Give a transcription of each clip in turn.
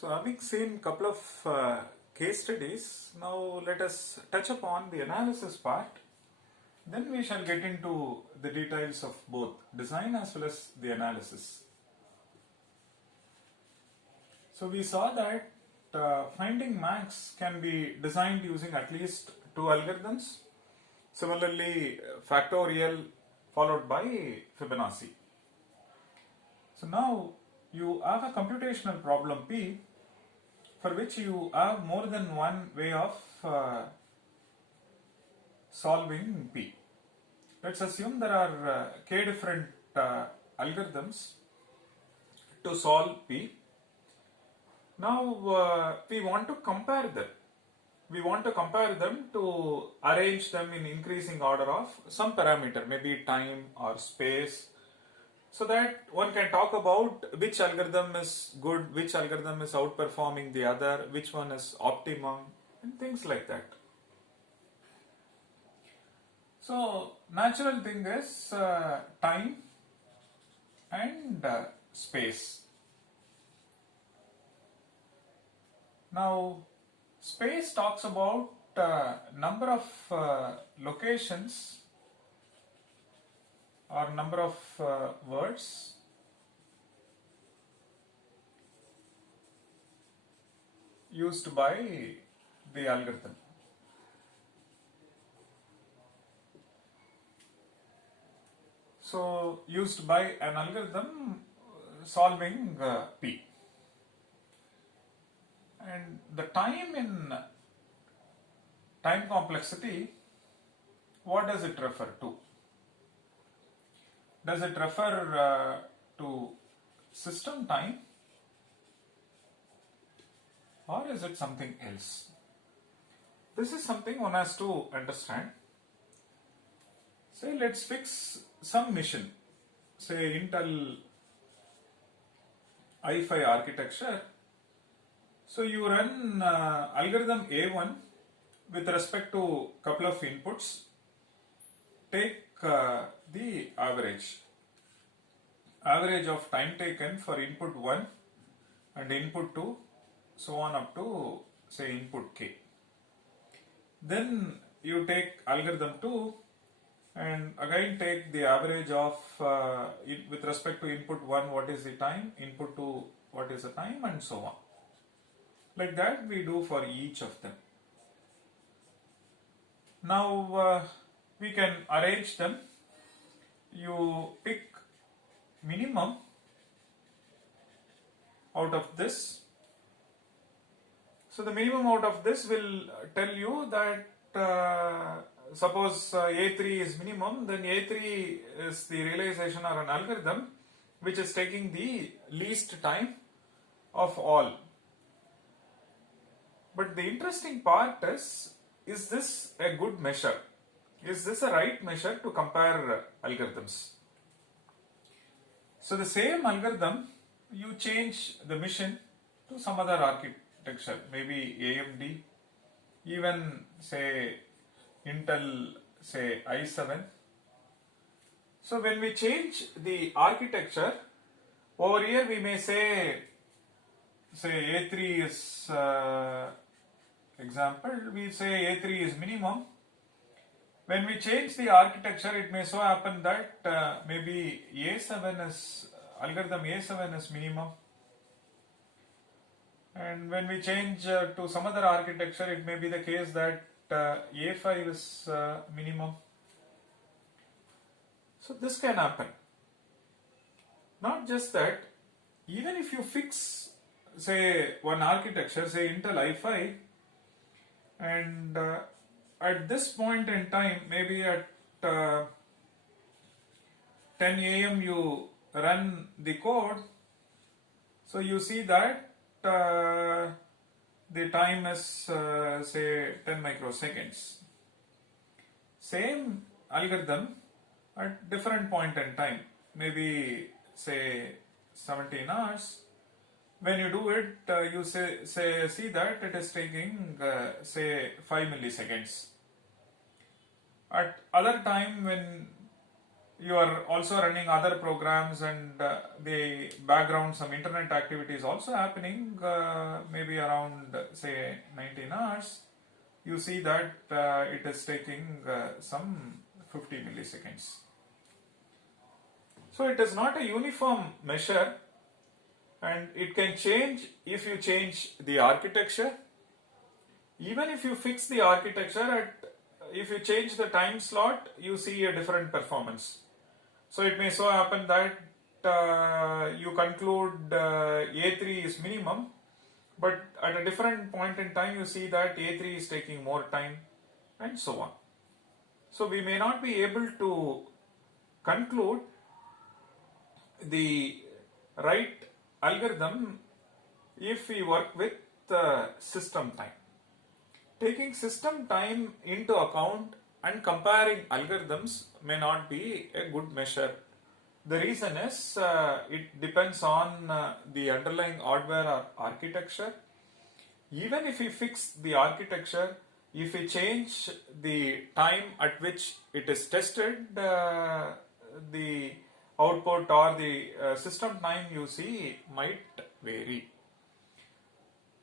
So having seen couple of case studies, now let us touch upon the analysis part. Then we shall get into the details of both design as well as the analysis. So we saw that finding max can be designed using at least two algorithms. Similarly, factorial followed by Fibonacci. So now you have a computational problem P for which you have more than one way of solving P. Let's assume there are k different algorithms to solve P. Now we want to compare them. We want to compare them to arrange them in increasing order of some parameter, maybe time or space, so that one can talk about which algorithm is good, which algorithm is outperforming the other, which one is optimum, and things like that. So, natural thing is time and space. Now, space talks about number of locations or number of words used by the algorithm. So, used by an algorithm solving P. And the time in time complexity, what does it refer to? Does it refer to system time, or is it something else? This is something one has to understand. Say let's fix some mission, say Intel i5 architecture. So you run algorithm A1 with respect to couple of inputs, take the average of time taken for input 1 and input 2, so on up to say input k. Then you take algorithm 2 and again take the average of with respect to input 1 what is the time, input 2 what is the time, and so on. Like that we do for each of them. Now we can arrange them. You pick minimum out of this. So the minimum out of this will tell you that suppose A3 is minimum, then A3 is the realization or an algorithm which is taking the least time of all. But the interesting part is this a good measure? Is this a right measure to compare algorithms? So the same algorithm, you change the mission to some other architecture, maybe AMD, even say Intel, say i7. So when we change the architecture, over here we may say A3 is example, we say A3 is minimum. When we change the architecture, it may so happen that maybe algorithm A7 is minimum. And when we change to some other architecture, it may be the case that A5 is minimum. So this can happen. Not just that, even if you fix say one architecture, say Intel i5, and at this point in time, maybe at 10 a.m. you run the code, so you see that the time is say 10 microseconds. Same algorithm at different point in time, maybe say 17 hours. When you do it, you see that it is taking say 5 milliseconds. At other time when you are also running other programs, and the background some internet activity is also happening, maybe around say 19 hours, you see that it is taking some 50 milliseconds. So it is not a uniform measure, and it can change if you change the architecture. Even if you fix the architecture, if you change the time slot, you see a different performance. So it may so happen that you conclude A3 is minimum, but at a different point in time you see that A3 is taking more time, and so on. So we may not be able to conclude the right algorithm if we work with system time. Taking system time into account and comparing algorithms may not be a good measure. The reason is it depends on the underlying hardware or architecture. Even if we fix the architecture, if we change the time at which it is tested, the output or the system time you see might vary.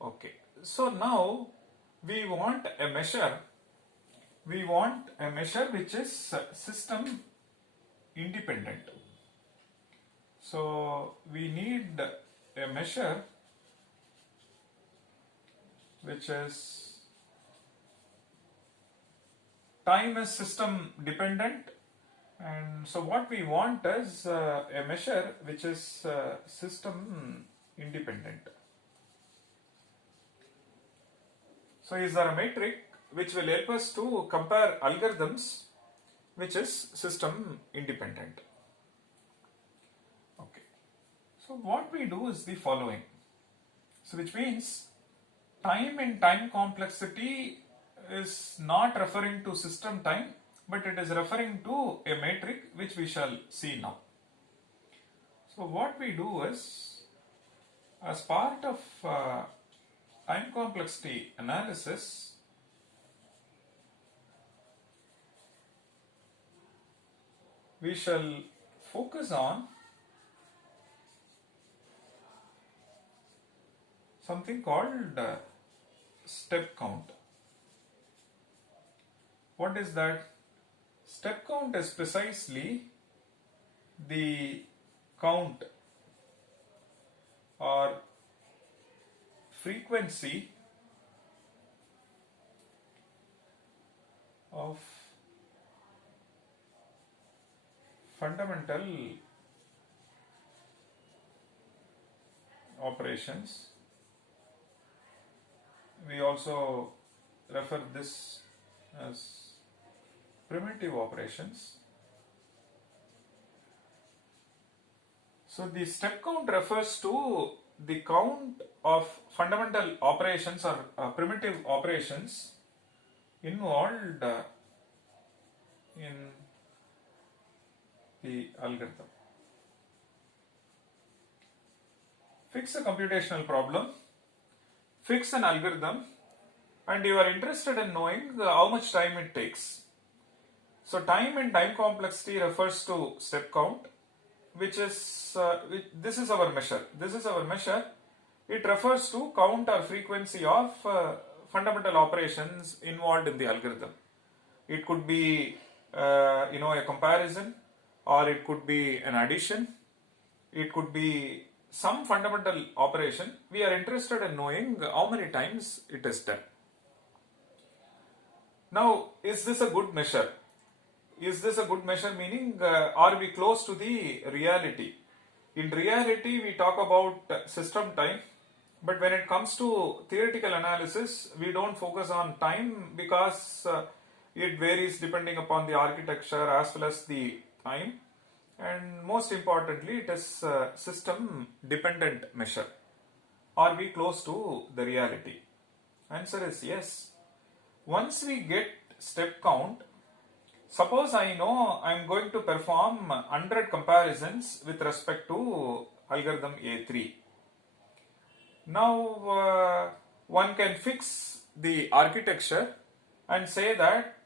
Okay, so now we want a measure which is system independent. So we need a measure which is time is system dependent, and so what we want is a measure which is system independent. So is there a metric which will help us to compare algorithms which is system independent? Okay. So what we do is the following. So which means time in time complexity is not referring to system time, but it is referring to a metric which we shall see now. So what we do is, as part of time complexity analysis, we shall focus on something called step count. What is that? Step count is precisely the count or frequency of fundamental operations. We also refer this as primitive operations. So the step count refers to the count of fundamental operations or primitive operations involved in the algorithm. Fix a computational problem, fix an algorithm, and you are interested in knowing how much time it takes. So time and time complexity refers to step count, which is this is our measure. This is our measure. It refers to count or frequency of fundamental operations involved in the algorithm. It could be a comparison, or it could be an addition. It could be some fundamental operation. We are interested in knowing how many times it is done. Now, is this a good measure? Is this a good measure, meaning are we close to the reality? In reality, we talk about system time, but when it comes to theoretical analysis, we don't focus on time because it varies depending upon the architecture as well as the time, and most importantly, it is system dependent measure. Are we close to the reality? Answer is yes. Once we get step count, suppose I know I am going to perform 100 comparisons with respect to algorithm A3. Now one can fix the architecture and say that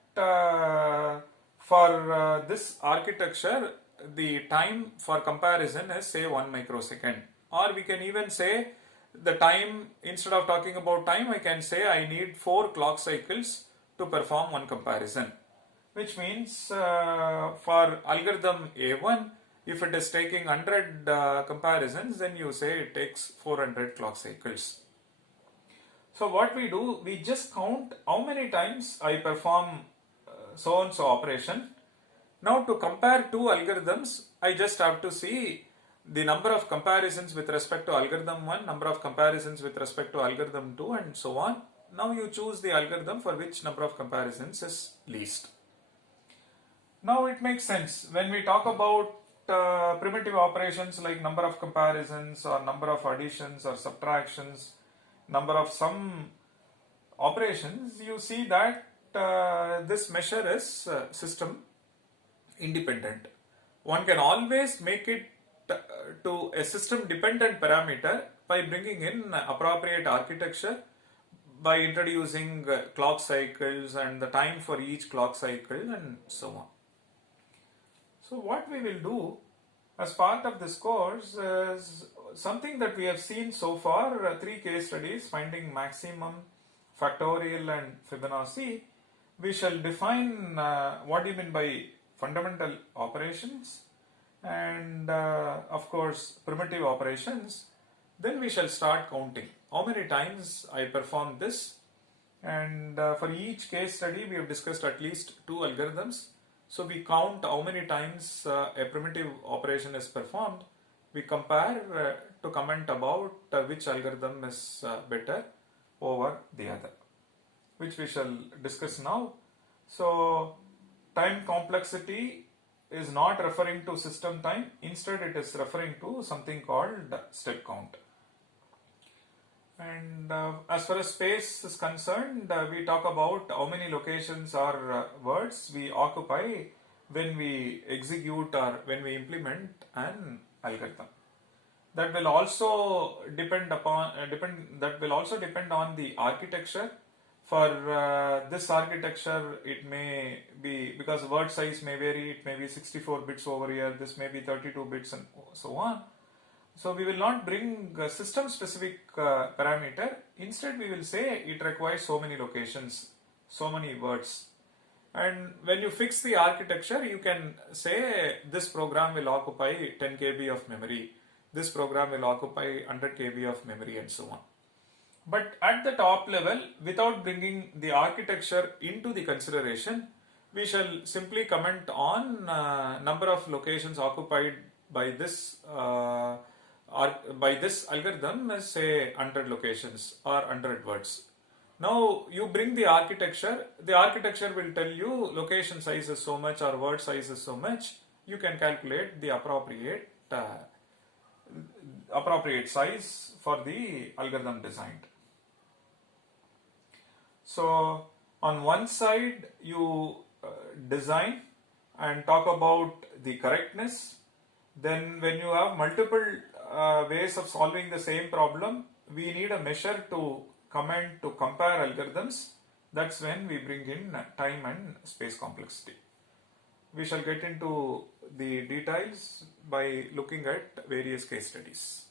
for this architecture the time for comparison is say 1 microsecond, or we can even say the time, instead of talking about time, I can say I need 4 clock cycles to perform one comparison, which means for algorithm A1, if it is taking 100 comparisons, then you say it takes 400 clock cycles. So what we do, we just count how many times I perform so and so operation. Now to compare two algorithms, I just have to see the number of comparisons with respect to algorithm 1, number of comparisons with respect to algorithm 2, and so on. Now you choose the algorithm for which number of comparisons is least. Now it makes sense when we talk about primitive operations like number of comparisons or number of additions or subtractions, number of sum operations, you see that this measure is system independent. One can always make it to a system dependent parameter by bringing in appropriate architecture, by introducing clock cycles and the time for each clock cycle and so on. So what we will do as part of this course is something that we have seen so far, 3 case studies, finding maximum, factorial and Fibonacci. We shall define what do you mean by fundamental operations and of course primitive operations. Then we shall start counting how many times I perform this, and for each case study we have discussed at least 2 algorithms. So we count how many times a primitive operation is performed. We compare to comment about which algorithm is better over the other, which we shall discuss now. So time complexity is not referring to system time, instead it is referring to something called step count. And as far as space is concerned, we talk about how many locations or words we occupy when we execute or when we implement an algorithm. That will also depend on the architecture. For this architecture, it may be, because word size may vary, it may be 64 bits over here, this may be 32 bits and so on. So we will not bring a system specific parameter. Instead we will say it requires so many locations, so many words. And when you fix the architecture, you can say this program will occupy 10 KB of memory, this program will occupy 100 KB of memory and so on. But at the top level, without bringing the architecture into the consideration, we shall simply comment on number of locations occupied by this algorithm as say 100 locations or 100 words. Now you bring the architecture will tell you location size is so much or word size is so much. You can calculate the appropriate size for the algorithm designed. So on one side you design and talk about the correctness. Then when you have multiple ways of solving the same problem, we need a measure to compare algorithms. That's when we bring in time and space complexity. We shall get into the details by looking at various case studies.